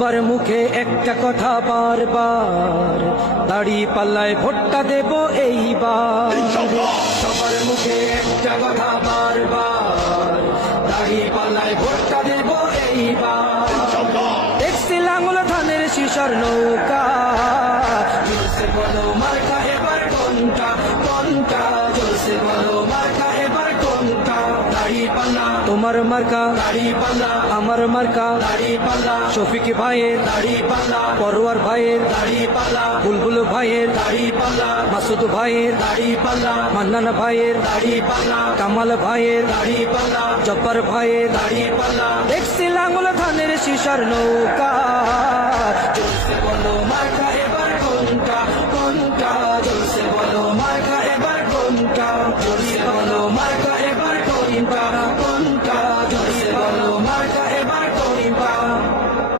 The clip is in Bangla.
বার মুখে একটা কথা বারবার, দাড়ি পাল্লায় ভোটটা দেব এইবার। সবার মুখে একটা কথা বারবার, দাড়ি পাল্লায় ভোটটা দেব এইবার। দেখছি লাঙ্গল ধানের শিশার নৌকা, জলসে বলো মার্কা এবার কোনটা কোনটা, জলসে বলো মার্কা এবার কোনটা। দাড়ি পাল্লা তোমার মার্কা, দাড়ি পাল্লা আমার মার্কা, দাড়ি পাল্লা শফিক ভাইয়ের দাড়ি পাল্লা, পরোয়ার ভাইয়ের দাড়ি পাল্লা, বুলবুল ভাইয়ের দাড়ি পাল্লা, মাসুদ ভাইয়ের দাড়ি পাল্লা, মান্নান ভাইয়ের দাড়ি পাল্লা, কামাল ভাইয়ের দাড়ি পাল্লা, জব্বার ভাইয়ের দাড়ি পাল্লা। দেখছি লাঙ্গল ধানের শিশার নৌকা,